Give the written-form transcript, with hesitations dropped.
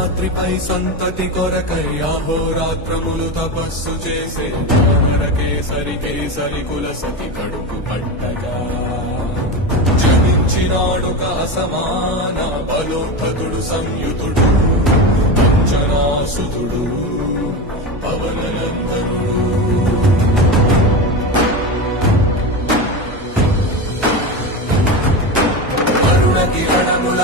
శేషాద్రిపై సంతతి కొరకై అహోరాత్రములు తపస్సు చేసే వానర కేసరి కేసరి కుల సతి కడుపు పట్టగా జనించినాడొక అసమాన బలోద్ధతుడు సంయుతుడు అంజనాసుతుడు పవననందనుడు. అరుణ కిరణముల